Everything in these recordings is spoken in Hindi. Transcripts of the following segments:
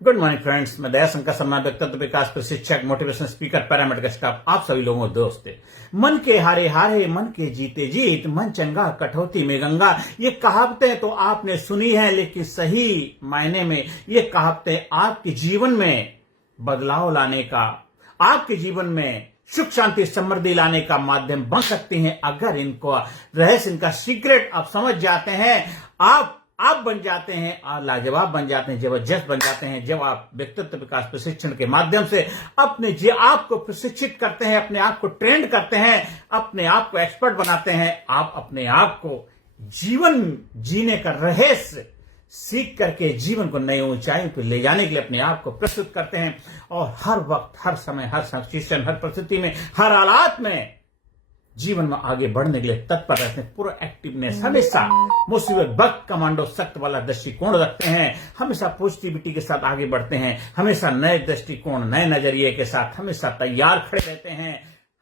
गुड मॉर्निंग फ्रेंड्स, मैं दया शंकर शर्मा, व्यक्तित्व विकास प्रशिक्षक, मोटिवेशन स्पीकर, पैरामेडिकल स्टाफ, आप सभी लोगों को दोस्त है। मन के हारे हारे, मन के जीते जीत, मन चंगा कटौती में गंगा, ये कहावतें तो आपने सुनी है, लेकिन सही मायने में ये कहावतें आपके जीवन में बदलाव लाने का, आपके जीवन में सुख शांति समृद्धि लाने का माध्यम बन सकती हैं। अगर इनको रहस्य, इनका सीक्रेट आप समझ जाते हैं, आप बन जाते हैं और लाजवाब बन जाते हैं, जबरदस्त बन जाते हैं। जब आप व्यक्तित्व विकास प्रशिक्षण के माध्यम से अपने आप को प्रशिक्षित करते हैं, अपने आप को ट्रेंड करते हैं, अपने आप को एक्सपर्ट बनाते हैं, आप अपने आप को जीवन जीने का रहस्य सीख करके जीवन को नई ऊंचाई पर ले जाने के लिए अपने आप को प्रस्तुत करते हैं। और हर वक्त, हर समय, हर सिचुएशन, हर परिस्थिति में, हर हालात में जीवन में आगे बढ़ने के लिए तत्पर रहते हैं। पूरा एक्टिवनेस, हमेशा मुसीबत वक्त कमांडो सख्त वाला दृष्टिकोण रखते हैं, हमेशा पॉजिटिविटी के साथ आगे बढ़ते हैं, हमेशा नए दृष्टिकोण, नए नजरिए के साथ हमेशा तैयार खड़े रहते हैं।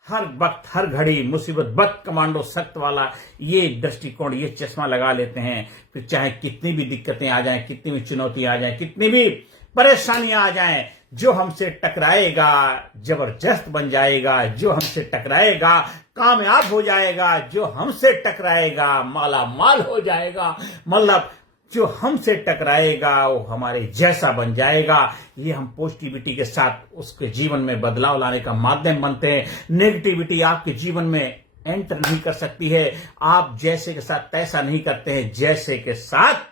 हर वक्त, हर घड़ी मुसीबत वक्त कमांडो सख्त वाला ये दृष्टिकोण, ये चश्मा लगा लेते हैं। फिर चाहे कितनी भी दिक्कतें आ जाएं, कितनी भी चुनौतियां आ जाएं, कितनी भी परेशानियां आ जाएं, जो हमसे टकराएगा जबरदस्त बन जाएगा, जो हमसे टकराएगा कामयाब हो जाएगा, जो हमसे टकराएगा माला माल हो जाएगा। मतलब जो हमसे टकराएगा वो हमारे जैसा बन जाएगा। ये हम पॉजिटिविटी के साथ उसके जीवन में बदलाव लाने का माध्यम बनते हैं। नेगेटिविटी आपके जीवन में एंटर नहीं कर सकती है। आप जैसे के साथ तैसा नहीं करते हैं, जैसे के साथ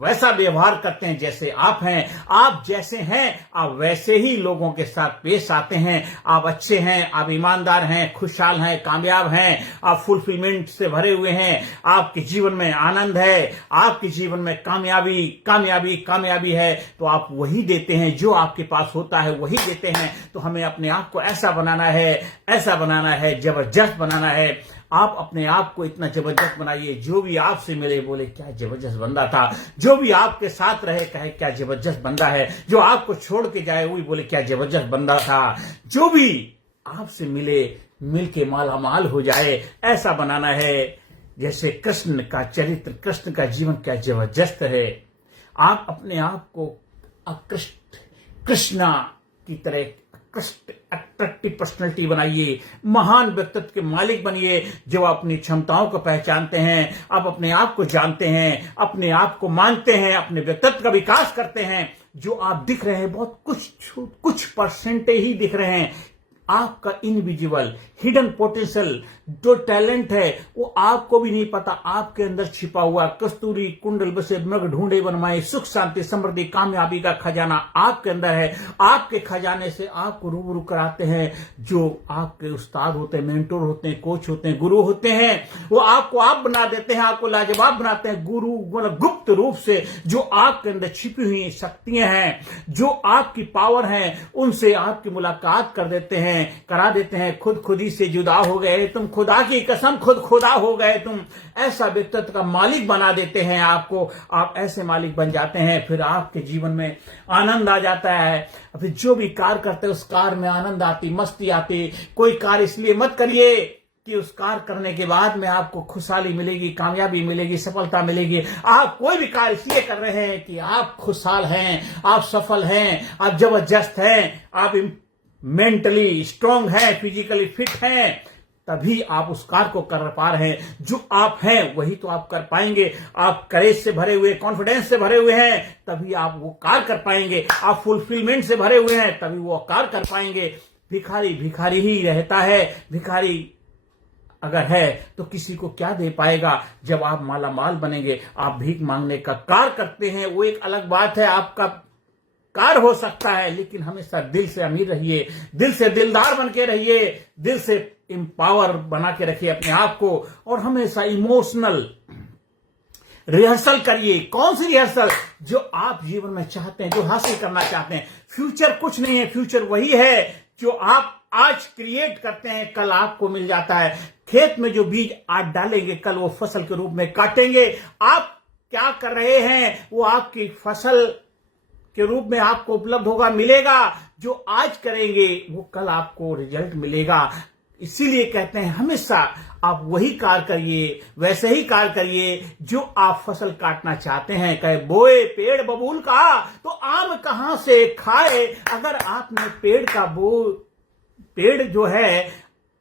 वैसा व्यवहार करते हैं। जैसे आप हैं, आप जैसे हैं, आप वैसे ही लोगों के साथ पेश आते हैं। आप अच्छे हैं, आप ईमानदार हैं, खुशहाल हैं, कामयाब हैं, आप फुलफिलमेंट से भरे हुए हैं, आपके जीवन में आनंद है, आपके जीवन में कामयाबी कामयाबी कामयाबी है। तो आप वही देते हैं, जो आपके पास होता है वही देते हैं। तो हमें अपने आप को ऐसा बनाना है, ऐसा बनाना है, जबरदस्त बनाना है। आप अपने आप को इतना जबरदस्त बनाइए, जो भी आपसे मिले बोले क्या जबरदस्त बंदा था, जो भी आपके साथ रहे कहे क्या जबरदस्त बंदा है, जो आपको छोड़ के जाए वो भी बोले क्या जबरदस्त बंदा था। जो भी आपसे मिले मिलके माला माल हो जाए, ऐसा बनाना है। जैसे कृष्ण का चरित्र, कृष्ण का जीवन क्या जबरदस्त है। आप अपने आप को कृष्णा की तरह अट्रैक्टिव पर्सनैलिटी बनाइए, महान व्यक्तित्व के मालिक बनिए। जो अपनी क्षमताओं को पहचानते हैं, आप अपने आप को जानते हैं, अपने आप को मानते हैं, अपने व्यक्तित्व का विकास करते हैं। जो आप दिख रहे हैं बहुत कुछ परसेंट ही दिख रहे हैं। आपका इनविजिबल हिडन पोटेंशियल जो टैलेंट है वो आपको भी नहीं पता, आपके अंदर छिपा हुआ कस्तूरी कुंडल बसे मृग ढूंढे बनवाए, सुख शांति समृद्धि कामयाबी का खजाना आपके अंदर है। आपके खजाने से आपको रूबरू कराते हैं जो आपके उस्ताद होते हैं, मेंटोर होते हैं, कोच होते हैं, गुरु होते हैं। वो आपको आप बना देते हैं, आपको लाजवाब बनाते हैं। गुरु मतलब गुप्त रूप से जो आपके अंदर छिपी हुई शक्तियां हैं, जो आपकी पावर है, उनसे आपकी मुलाकात कर देते हैं, करा देते हैं। खुदी से जुदा हो गए तुम, खुदा की कसम खुदा हो गए तुम। ऐसा व्यक्तित्व का मालिक बना देते हैं आपको। आप ऐसे मालिक बन जाते हैं, फिर आपके जीवन में आनंद आ जाता है। फिर जो भी कार्य करते हैं उस कार्य में आनंद आती, मस्ती आती। कोई कार्य इसलिए मत करिए कि उस कार्य करने के बाद में आपको खुशहाली मिलेगी, कामयाबी मिलेगी, सफलता मिलेगी। आप कोई भी कार्य इसलिए कर रहे हैं कि आप खुशहाल हैं, आप सफल हैं, आप जबरदस्त हैं, आप मेंटली स्ट्रांग है, फिजिकली फिट हैं, तभी आप उस कार्य को कर पा रहे हैं। जो आप हैं वही तो आप कर पाएंगे। आप करेज से भरे हुए, कॉन्फिडेंस से भरे हुए हैं, तभी आप वो कार्य कर पाएंगे। आप फुलफिलमेंट से भरे हुए हैं, तभी वो कार्य कर पाएंगे। भिखारी भिखारी ही रहता है। भिखारी अगर है तो किसी को क्या दे पाएगा। जब आप माला माल बनेंगे, आप भीख मांगने का कार्य करते हैं, वो एक अलग बात है, आपका कार हो सकता है, लेकिन हमेशा दिल से अमीर रहिए, दिल से दिलदार बन के रहिए, दिल से एम्पावर बना के रखिए अपने आप को। और हमेशा इमोशनल रिहर्सल करिए। कौन सी रिहर्सल? जो आप जीवन में चाहते हैं, जो हासिल करना चाहते हैं। फ्यूचर कुछ नहीं है, फ्यूचर वही है जो आप आज क्रिएट करते हैं, कल आपको मिल जाता है। खेत में जो बीज आज डालेंगे, कल वो फसल के रूप में काटेंगे। आप क्या कर रहे हैं वो आपकी फसल के रूप में आपको उपलब्ध होगा, मिलेगा। जो आज करेंगे वो कल आपको रिजल्ट मिलेगा। इसीलिए कहते हैं हमेशा आप वही कार्य करिए, वैसे ही कार्य करिए जो आप फसल काटना चाहते हैं। कहे बोए पेड़ बबूल का तो आम कहां से खाए। अगर आपने पेड़ जो है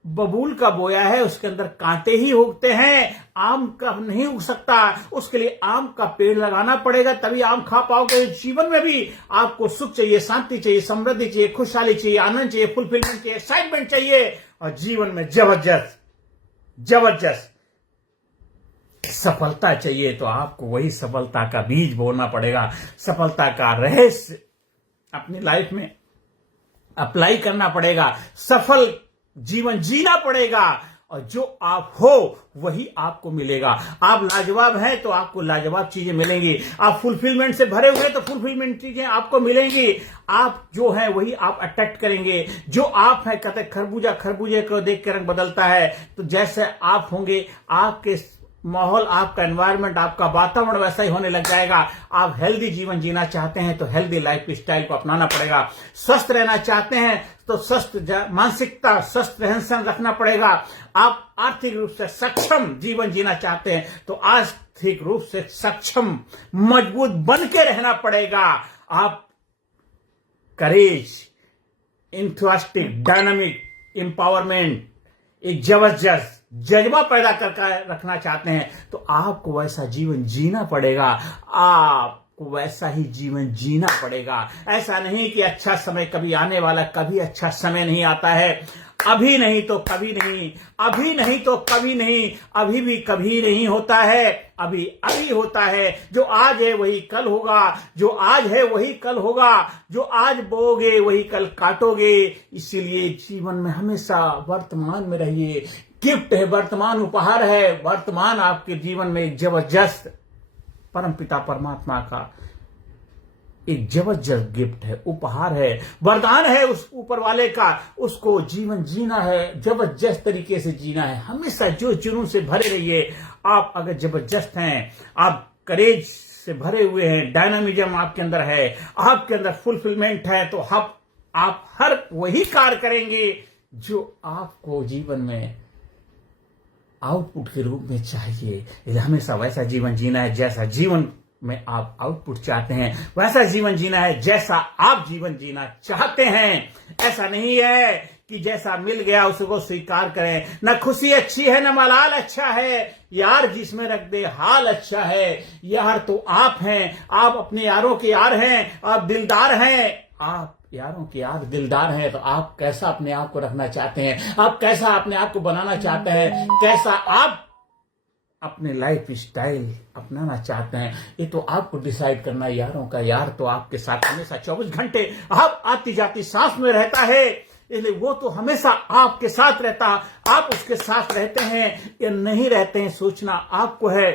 बबूल का बोया है, उसके अंदर कांटे ही उगते हैं, आम का नहीं उग सकता। उसके लिए आम का पेड़ लगाना पड़ेगा, तभी आम खा पाओगे। जीवन में भी आपको सुख चाहिए, शांति चाहिए, समृद्धि चाहिए, खुशहाली चाहिए, आनंद चाहिए, फुलफिलमेंट चाहिए, एक्साइटमेंट चाहिए, और जीवन में जबरदस्त सफलता चाहिए। तो आपको वही सफलता का बीज बोना पड़ेगा, सफलता का रहस्य अपनी लाइफ में अप्लाई करना पड़ेगा, सफल जीवन जीना पड़ेगा, और जो आप हो वही आपको मिलेगा। आप लाजवाब हैं तो आपको लाजवाब चीजें मिलेंगी। आप फुलफिलमेंट से भरे हुए तो फुलफिलमेंट चीजें आपको मिलेंगी। आप जो है वही आप अट्रैक्ट करेंगे। जो आप है, कहते खरबूजा खरबूजे को देख के रंग बदलता है, तो जैसे आप होंगे आपके माहौल, आपका एनवायरनमेंट, आपका वातावरण वैसा ही होने लग जाएगा। आप हेल्दी जीवन जीना चाहते हैं तो हेल्दी लाइफ स्टाइल को अपनाना पड़ेगा। स्वस्थ रहना चाहते हैं तो स्वस्थ मानसिकता, स्वस्थ रहन सहन रखना पड़ेगा। आप आर्थिक रूप से सक्षम जीवन जीना चाहते हैं तो आर्थिक रूप से सक्षम मजबूत बन के रहना पड़ेगा। आप करेज, इंथुसियास्टिक, डायनामिक, एम्पावरमेंट, एक जबरदस्त जज्बा पैदा करके रखना चाहते हैं तो आपको वैसा जीवन जीना पड़ेगा। आपको वैसा ही जीवन जीना पड़ेगा। ऐसा नहीं कि अच्छा समय कभी आने वाला, कभी अच्छा समय नहीं आता है। अभी नहीं तो कभी नहीं, अभी नहीं तो कभी नहीं, अभी भी कभी नहीं होता है, अभी अभी होता है। जो आज है वही कल होगा, जो आज है वही कल होगा, जो आज बोओगे वही कल काटोगे। इसीलिए जीवन में हमेशा वर्तमान में रहिए। गिफ्ट है, वर्तमान उपहार है। वर्तमान आपके जीवन में एक जबरदस्त परमपिता परमात्मा का एक जबरदस्त गिफ्ट है, उपहार है, वरदान है उस ऊपर वाले का। उसको जीवन जीना है, जबरदस्त तरीके से जीना है। हमेशा जो जुनून से भरे रहिए। आप अगर जबरदस्त हैं, आप करेज से भरे हुए हैं, डायनामिज्म आपके अंदर है, आपके अंदर फुलफिलमेंट है, तो आप हर वही कार्य करेंगे जो आपको जीवन में आउटपुट के रूप में चाहिए। हमेशा वैसा जीवन जीना है जैसा जीवन में आप आउटपुट चाहते हैं, वैसा जीवन जीना है जैसा आप जीवन जीना चाहते हैं। ऐसा नहीं है कि जैसा मिल गया उसको स्वीकार करें। न खुशी अच्छी है न मलाल अच्छा है, यार जिसमें रख दे हाल अच्छा है। यार तो आप हैं, आप अपने यारों के यार हैं, आप दिलदार हैं। आप यारों के यार दिलदार हैं तो आप कैसा अपने आप को रखना चाहते हैं, आप कैसा अपने आप को बनाना चाहते हैं, कैसा आप अपने लाइफ स्टाइल अपनाना चाहते हैं, ये तो आपको डिसाइड करना है। यारों का यार तो आपके साथ हमेशा 24 घंटे आप आती जाती सांस में रहता है, इसलिए वो तो हमेशा आपके साथ रहता। आप उसके साथ रहते हैं या नहीं रहते हैं सोचना आपको है।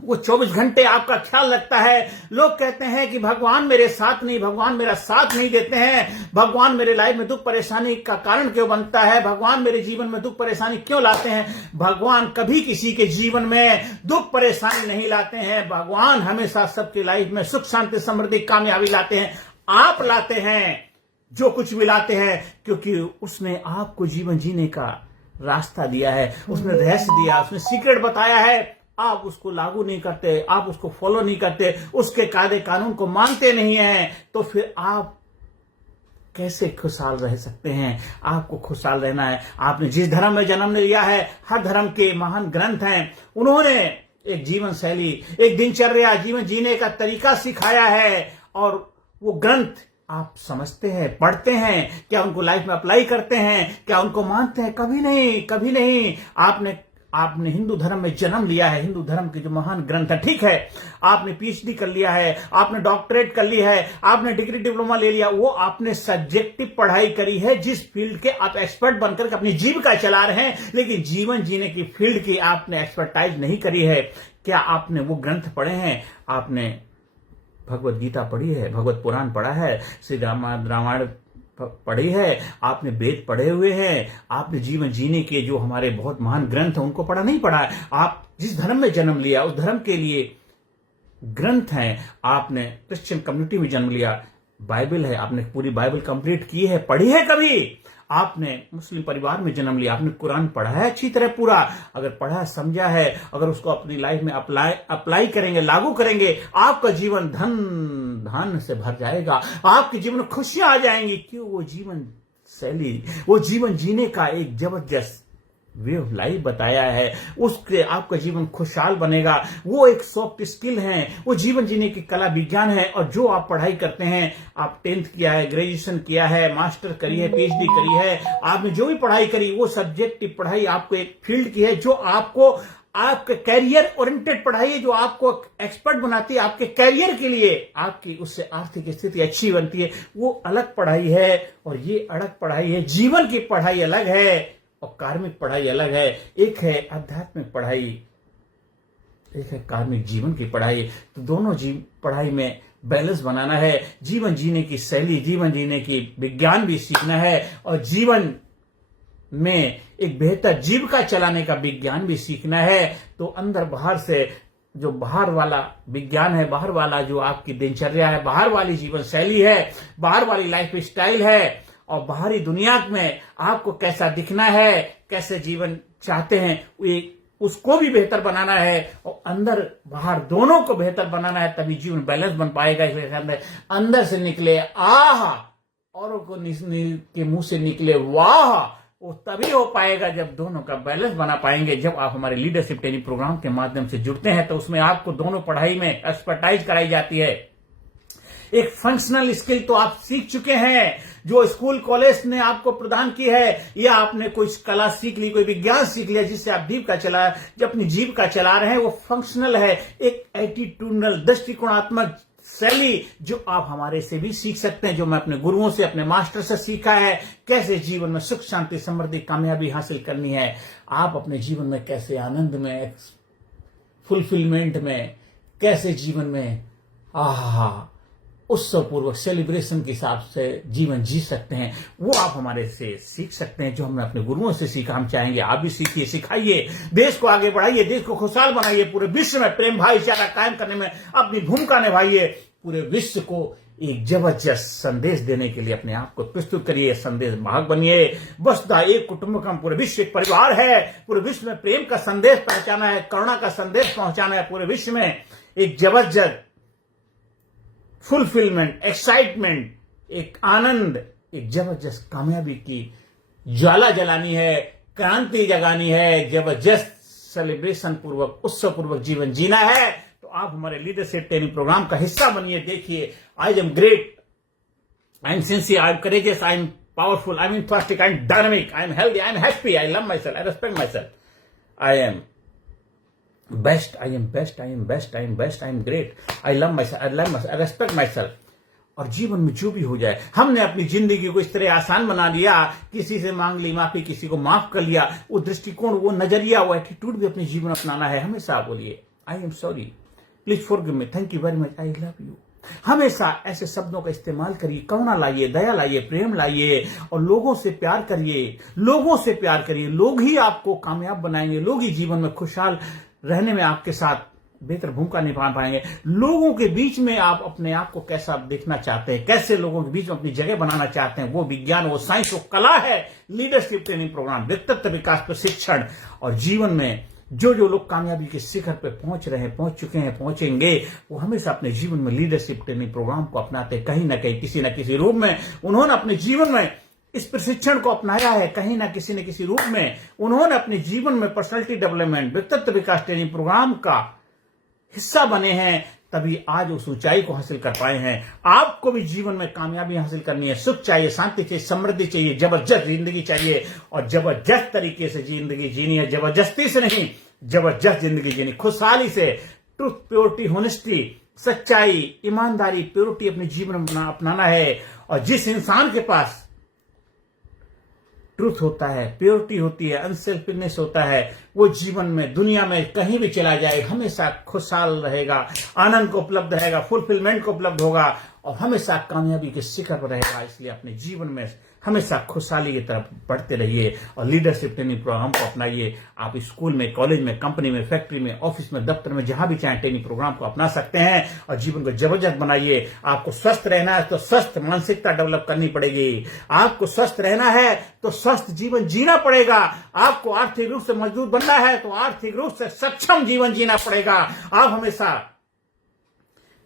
वो 24 घंटे आपका ख्याल रखता है। लोग कहते हैं कि भगवान मेरे साथ नहीं, भगवान मेरा साथ नहीं देते हैं, भगवान मेरे लाइफ में दुख परेशानी का कारण क्यों बनता है, भगवान मेरे जीवन में दुख परेशानी क्यों लाते हैं। भगवान कभी किसी के जीवन में दुख परेशानी नहीं लाते हैं। भगवान हमेशा सबके लाइफ में सुख शांति समृद्धि कामयाबी लाते हैं। आप लाते हैं जो कुछ भी लाते हैं, क्योंकि उसने आपको जीवन जीने का रास्ता दिया है, उसने रहस्य दिया, उसने सीक्रेट बताया है। आप उसको लागू नहीं करते, आप उसको फॉलो नहीं करते, उसके कायदे कानून को मानते नहीं हैं, तो फिर आप कैसे खुशहाल रह सकते हैं। आपको खुशहाल रहना है। आपने जिस धर्म में जन्म लिया है, हर धर्म के महान ग्रंथ हैं, उन्होंने एक जीवन शैली, एक दिनचर्या, जीवन जीने का तरीका सिखाया है, और वो ग्रंथ आप समझते हैं, पढ़ते हैं, क्या उनको लाइफ में अप्लाई करते हैं, क्या उनको मानते हैं? कभी नहीं, कभी नहीं। आपने हिंदू धर्म में जन्म लिया है, हिंदू धर्म के जो महान ग्रंथ है, ठीक है, आपने पीएचडी कर लिया है, आपने डॉक्टरेट कर ली है, आपने डिग्री डिप्लोमा ले लिया, वो आपने सब्जेक्टिव पढ़ाई करी है, जिस फील्ड के आप एक्सपर्ट बनकर अपनी जीविका चला रहे हैं, लेकिन जीवन जीने की फील्ड की आपने एक्सपर्टाइज नहीं करी है। क्या आपने वो ग्रंथ पढ़े हैं? आपने भगवत गीता पढ़ी है, भगवत पुराण पढ़ा है, श्री रामायण पढ़ी है, आपने वेद पढ़े हुए हैं, आपने जीवन जीने के जो हमारे बहुत महान ग्रंथ हैं उनको पढ़ा नहीं पढ़ा है। आप जिस धर्म में जन्म लिया उस धर्म के लिए ग्रंथ हैं। आपने क्रिश्चियन कम्युनिटी में जन्म लिया, बाइबल है, आपने पूरी बाइबल कंप्लीट की है, पढ़ी है कभी? आपने मुस्लिम परिवार में जन्म लिया, आपने कुरान पढ़ा है अच्छी तरह पूरा? अगर पढ़ा समझा है, अगर उसको अपनी लाइफ में अप्लाई करेंगे, लागू करेंगे, आपका जीवन धन धन से भर जाएगा, आपके जीवन में खुशियां आ जाएंगी। क्यों? वो जीवन शैली, वो जीवन जीने का एक जबरदस्त वे ऑफ लाइफ बताया है, उसके आपका जीवन खुशहाल बनेगा। वो एक सॉफ्ट स्किल है, वो जीवन जीने की कला विज्ञान है। और जो आप पढ़ाई करते हैं, आप 10th किया है, ग्रेजुएशन किया है, मास्टर करी है, PhD करी है, आपने जो भी पढ़ाई करी, वो सब्जेक्टिव पढ़ाई आपको एक फील्ड की है जो आपको आपके कैरियर ओरिएंटेड पढ़ाई है, जो आपको एक्सपर्ट बनाती है आपके कैरियर के लिए, आपकी उससे आर्थिक स्थिति अच्छी बनती है। वो अलग पढ़ाई है और ये अलग पढ़ाई है। जीवन की पढ़ाई अलग है और कार्मिक पढ़ाई अलग है। एक है आध्यात्मिक पढ़ाई, एक है कार्मिक जीवन की पढ़ाई। तो दोनों पढ़ाई में बैलेंस बनाना है। जीवन जीने की शैली, जीवन जीने की विज्ञान भी सीखना है और जीवन में एक बेहतर जीविका चलाने का विज्ञान भी सीखना है। तो अंदर बाहर से जो बाहर वाला विज्ञान है, बाहर वाला जो आपकी दिनचर्या है, बाहर वाली जीवन शैली है, बाहर वाली लाइफ स्टाइल है, और बाहरी दुनिया में आपको कैसा दिखना है, कैसे जीवन चाहते हैं, उसको भी बेहतर बनाना है और अंदर बाहर दोनों को बेहतर बनाना है। तभी जीवन बैलेंस बन पाएगा। इसलिए अंदर से निकले आह, औरों को के मुंह से निकले वाह, वो तभी हो पाएगा जब दोनों का बैलेंस बना पाएंगे। जब आप हमारे लीडरशिप ट्रेनिंग प्रोग्राम के माध्यम से जुड़ते हैं तो उसमें आपको दोनों पढ़ाई में एक्सपर्टाइज कराई जाती है। एक फंक्शनल स्किल तो आप सीख चुके हैं जो स्कूल कॉलेज ने आपको प्रदान की है, या आपने कोई कला सीख ली, कोई विज्ञान सीख लिया जिससे आप जब अपनी जीविका चला रहे हैं, वो फंक्शनल है। एक एटीट्यूडनल दृष्टिकोणात्मक शैली जो आप हमारे से भी सीख सकते हैं, जो मैं अपने गुरुओं से, अपने मास्टर से सीखा है। कैसे जीवन में सुख शांति समृद्धि कामयाबी हासिल करनी है, आप अपने जीवन में कैसे आनंद में, फुलफिलमेंट में, कैसे जीवन में उत्सव पूर्वक सेलिब्रेशन के हिसाब से जीवन जी सकते हैं, वो आप हमारे से सीख सकते हैं। जो हमने अपने गुरुओं से सीखा, हम चाहेंगे आप भी सीखिए, सिखाइए, देश को आगे बढ़ाइए, देश को खुशहाल बनाइए, पूरे विश्व में प्रेम भाईचारा कायम करने में अपनी भूमिका निभाइए, पूरे विश्व को एक जबरदस्त संदेश देने के लिए अपने आप को प्रस्तुत करिए, संदेश भाग बनिए। वसुधा एक कुटुंबकम, पूरे विश्व एक परिवार है, पूरे विश्व में प्रेम का संदेश पहुंचाना है, करुणा का संदेश पहुंचाना है। पूरे विश्व में एक जबरदस्त फुलफिलमेंट, एक्साइटमेंट, एक आनंद, एक जबरदस्त कामयाबी की ज्वाला जलानी है, क्रांति जगानी है, जबरदस्त सेलिब्रेशन पूर्वक, उत्सव पूर्वक जीवन जीना है। तो आप हमारे लीडरशिप ट्रेनिंग प्रोग्राम का हिस्सा बनिए। देखिए, I am great, I am sincere, I am courageous, I am powerful, I am enthusiastic, I am dynamic, I am healthy, I am happy, I love my self, I respect my self, I am best, I am best, I am best, I am best, I am great, I love myself, I respect myself। और जीवन में जो भी हो जाए, हमने अपनी जिंदगी को इस तरह आसान बना लिया, किसी से मांग ली माफी, किसी को माफ कर लिया, वो दृष्टिकोण, वो नजरिया, वो एटीट्यूड भी अपने जीवन अपनाना है। हमेशा बोलिए I am sorry, please forgive me, thank you very much, I love you. हमेशा ऐसे शब्दों का इस्तेमाल करिए, करुणा लाइए, दया लाइए, प्रेम लाइए और लोगों से प्यार करिए, लोगों से प्यार करिए। लोग ही आपको कामयाब बनाएंगे, लोग ही जीवन में खुशहाल रहने में आपके साथ बेहतर भूमिका निभा पाएंगे। लोगों के बीच में आप अपने आप को कैसा देखना चाहते हैं, कैसे लोगों के बीच में अपनी जगह बनाना चाहते हैं, वो विज्ञान, वो साइंस, वो कला है लीडरशिप ट्रेनिंग प्रोग्राम, व्यक्तित्व विकास प्रशिक्षण। और जीवन में जो जो लोग कामयाबी के शिखर पे पहुंच रहे हैं, पहुंच चुके हैं, पहुंचेंगे, वो हमेशा अपने जीवन में लीडरशिप ट्रेनिंग प्रोग्राम को अपनाते, कहीं ना कहीं, किसी न किसी रूप में उन्होंने अपने जीवन में इस प्रशिक्षण को अपनाया है। कहीं ना किसी रूप में उन्होंने अपने जीवन में पर्सनालिटी डेवलपमेंट, व्यक्तित्व विकास ट्रेनिंग प्रोग्राम का हिस्सा बने हैं, तभी आज उस ऊंचाई को हासिल कर पाए हैं। आपको भी जीवन में कामयाबी हासिल करनी है, सुख चाहिए, शांति चाहिए, समृद्धि चाहिए, जबरदस्त जिंदगी चाहिए और जबरदस्त तरीके से जिंदगी जीनी है। जबरदस्ती से नहीं, जबरदस्त जिंदगी जीनी, खुशहाली से। ट्रुथ, प्योरिटी, होनेस्टी, सच्चाई, ईमानदारी, प्योरिटी अपने जीवन में अपनाना है। और जिस इंसान के पास ट्रूथ होता है, प्योरिटी होती है, अनसेल्फिशनेस होता है, वो जीवन में, दुनिया में कहीं भी चला जाए, हमेशा खुशहाल रहेगा, आनंद को उपलब्ध रहेगा, फुलफिलमेंट को उपलब्ध होगा और हमेशा कामयाबी के शिखर पर रहेगा। इसलिए अपने जीवन में हमेशा खुशहाली की तरफ बढ़ते रहिए और लीडरशिप ट्रेनिंग प्रोग्राम को अपनाइए। आप स्कूल में, कॉलेज में, कंपनी में, फैक्ट्री में, ऑफिस में, दफ्तर में, जहां भी चाहें ट्रेनिंग प्रोग्राम को अपना सकते हैं और जीवन को जबरदस्त बनाइए। आपको स्वस्थ रहना है तो स्वस्थ मानसिकता डेवलप करनी पड़ेगी। आपको स्वस्थ रहना है तो स्वस्थ जीवन जीना पड़ेगा। आपको आर्थिक रूप से मजबूत बनना है तो आर्थिक रूप से सक्षम जीवन जीना पड़ेगा। आप हमेशा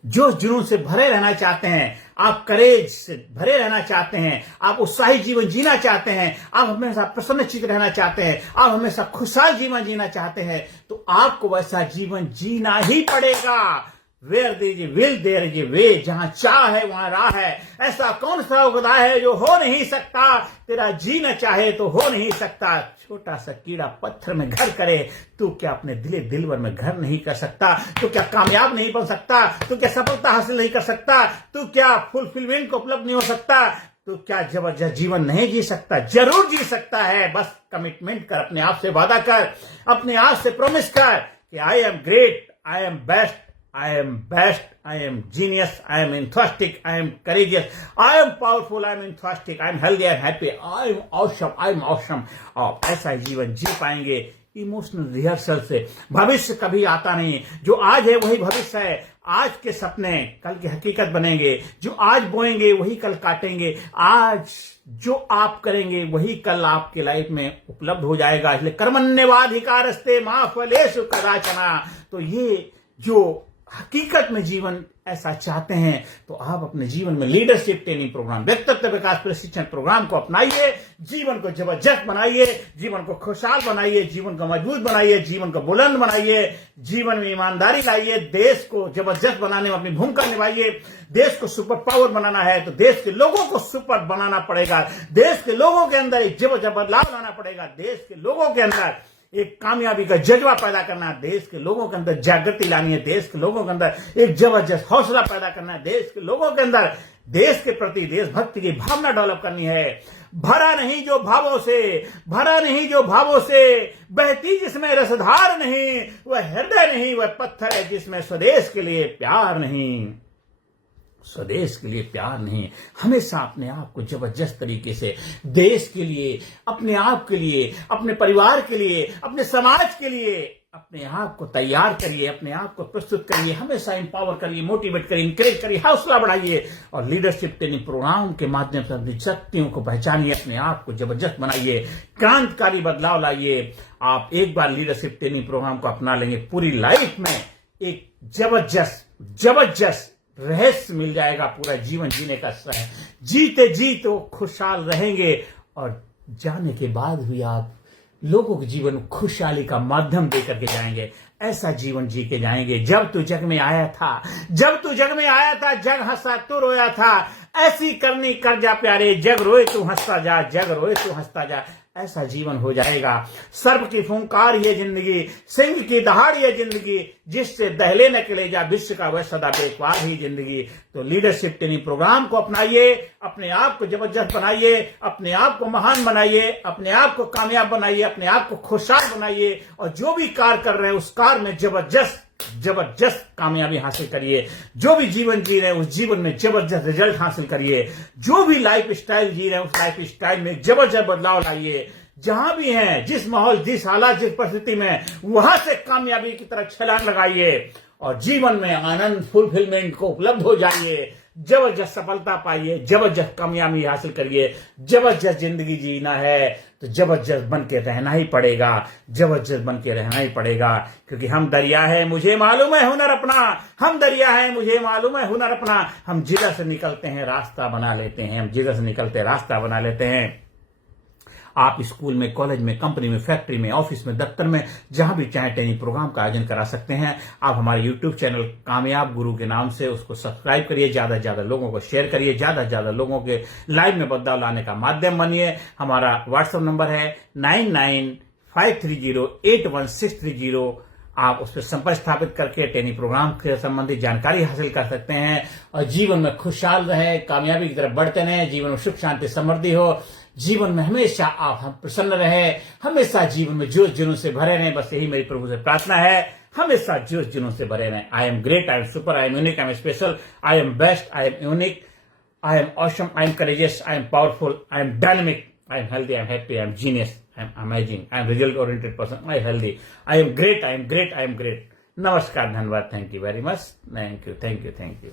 जोश जुनून से भरे रहना चाहते हैं, आप करेज से भरे रहना चाहते हैं, आप उत्साही जीवन जीना चाहते हैं, आप हमेशा प्रसन्नचित रहना चाहते हैं, आप हमेशा खुशहाल जीवन जीना चाहते हैं, तो आपको वैसा जीवन जीना ही पड़ेगा। Where there is will there is a way, जहां चाह है वहां राह है। ऐसा कौन सा खुदा है जो हो नहीं सकता, तेरा जीना चाहे तो हो नहीं सकता। छोटा सा कीड़ा पत्थर में घर करे, तू क्या अपने दिलवर में घर नहीं कर सकता? तू क्या कामयाब नहीं बन सकता? तू क्या सफलता हासिल नहीं कर सकता? तू क्या फुलफिलमेंट को उपलब्ध नहीं हो सकता? तो क्या जबरदस्त जीवन नहीं जी सकता? जरूर जी सकता है। बस कमिटमेंट कर, अपने आप से वादा कर, अपने आप से प्रॉमिस कर कि I am great, I am best, I am best, I am genius, I am enthusiastic, I am courageous, I am powerful, I am enthusiastic, I am healthy, I am happy, I am awesome, I am awesome। और ऐसा जीवन जी पाएंगे इमोशनल रिहर्सल से। भविष्य कभी आता नहीं, जो आज है वही भविष्य है। आज के सपने कल की हकीकत बनेंगे, जो आज बोएंगे वही कल काटेंगे। आज जो आप करेंगे वही कल आपके लाइफ में उपलब्ध हो जाएगा। इसलिए कर्मण्येवाधिकारस्ते मा फलेषु कदाचन। तो ये जो हकीकत में जीवन ऐसा चाहते हैं तो आप अपने जीवन में लीडरशिप ट्रेनिंग प्रोग्राम, व्यक्तित्व विकास प्रशिक्षण प्रोग्राम को अपनाइए। जीवन को जबरदस्त बनाइए, जीवन को खुशहाल बनाइए, जीवन को मजबूत बनाइए, जीवन को बुलंद बनाइए, जीवन में ईमानदारी लाइए, देश को जबरदस्त बनाने में अपनी भूमिका निभाइए। देश को सुपर पावर बनाना है तो देश के लोगों को सुपर बनाना पड़ेगा। देश के लोगों के अंदर एक जबरदस्त बदलाव लाना पड़ेगा। देश के लोगों के अंदर एक कामयाबी का जज्बा पैदा करना है। देश के लोगों के अंदर जागृति लानी है। देश के लोगों के अंदर एक जबरदस्त हौसला पैदा करना है। देश के लोगों के अंदर देश के प्रति देशभक्ति की भावना डेवलप करनी है। भरा नहीं जो भावों से, भरा नहीं जो भावों से, बहती जिसमें रसधार नहीं, वह हृदय नहीं, वह पत्थर है जिसमें स्वदेश के लिए प्यार नहीं। स्वदेश के लिए प्यार नहीं। हमेशा अपने आप को जबरदस्त तरीके से देश के लिए, अपने आप के लिए, अपने परिवार के लिए, अपने समाज के लिए अपने आप को तैयार करिए, अपने आप को प्रस्तुत करिए। हमेशा एम्पावर करिए, मोटिवेट करिए, इंकरेज करिए, हौसला बढ़ाइए और लीडरशिप ट्रेनिंग प्रोग्राम के माध्यम से अपनी शक्तियों को पहचानिए, अपने आप को जबरदस्त बनाइए, क्रांतिकारी बदलाव लाइए। आप एक बार लीडरशिप ट्रेनिंग प्रोग्राम को अपना लेंगे, पूरी लाइफ में एक जबरदस्त रहस्य मिल जाएगा। पूरा जीवन जीने का जीते जी तो खुशहाल रहेंगे और जाने के बाद भी आप लोगों के जीवन में खुशहाली का माध्यम देकर के जाएंगे। ऐसा जीवन जी के जाएंगे। जब तू जग में आया था, जग हंसा तू रोया था। ऐसी करनी कर जा प्यारे, जग रोए तू हंसता जा, जग रोए तू हंसता जा। ऐसा जीवन हो जाएगा। सर्प की फुंकार ये जिंदगी, सिंह की दहाड़ ये जिंदगी, जिससे दहले न कलेजा विश्व का वह सदा बेकार ही जिंदगी। तो लीडरशिप ट्रेनिंग प्रोग्राम को अपनाइए, अपने आप को जबरदस्त बनाइए, अपने आप को महान बनाइए, अपने आप को कामयाब बनाइए, अपने आप को खुशहाल बनाइए और जो भी कार्य कर रहे हैं उस कार्य में जबरदस्त कामयाबी हासिल करिए। जो भी जीवन जी रहे हैं उस जीवन में जबरदस्त रिजल्ट हासिल करिए। जो भी लाइफ स्टाइल जी रहे हैं उस लाइफ स्टाइल में जबरदस्त बदलाव लाइए। जहां भी हैं, जिस माहौल, जिस हालात, जिस परिस्थिति में, वहां से कामयाबी की तरफ छलांग लगाइए और जीवन में आनंद, फुलफिलमेंट को उपलब्ध हो जाइए। जबरदस्त सफलता पाइए, जबरदस्त कामयाबी हासिल करिए। जबरदस्त जिंदगी जीना है तो जबरदस्त बन के रहना ही पड़ेगा, जबरदस्त बन के रहना ही पड़ेगा। क्योंकि हम दरिया है मुझे मालूम है हुनर अपना, हम दरिया है मुझे मालूम है हुनर अपना। हम जिगर से निकलते हैं रास्ता बना लेते हैं, हम जिगर से निकलते रास्ता बना लेते हैं। आप स्कूल में, कॉलेज में, कंपनी में, फैक्ट्री में, ऑफिस में, दफ्तर में, जहां भी चाहे ट्रेनिंग प्रोग्राम का आयोजन करा सकते हैं। आप हमारे यूट्यूब चैनल कामयाब गुरु के नाम से उसको सब्सक्राइब करिए, ज्यादा से ज्यादा लोगों को शेयर करिए, ज्यादा से ज्यादा लोगों के लाइफ में बदलाव लाने का माध्यम बनिए। हमारा व्हाट्सएप नंबर है 9953081630। आप उस पर संपर्क स्थापित करके ट्रेनिंग प्रोग्राम के संबंधित जानकारी हासिल कर सकते हैं और जीवन में खुशहाल रहे, कामयाबी की तरफ बढ़ते रहें, जीवन में सुख शांति समृद्धि हो, जीवन में हमेशा आप हम प्रसन्न रहे, हमेशा जीवन में जोश जुनून से भरे रहें। बस यही मेरी प्रभु से प्रार्थना है, हमेशा जोश जुनून से भरे रहें। I am great, I am super, I am unique, I am special, I am best, I am unique, I am awesome, I am courageous, I am powerful, I am dynamic, I am healthy, I am happy, I am genius, I am amazing, I am result oriented person, I am healthy, I am great, I am great, I am great. नमस्कार, धन्यवाद, thank you very much, thank you, thank you, thank you.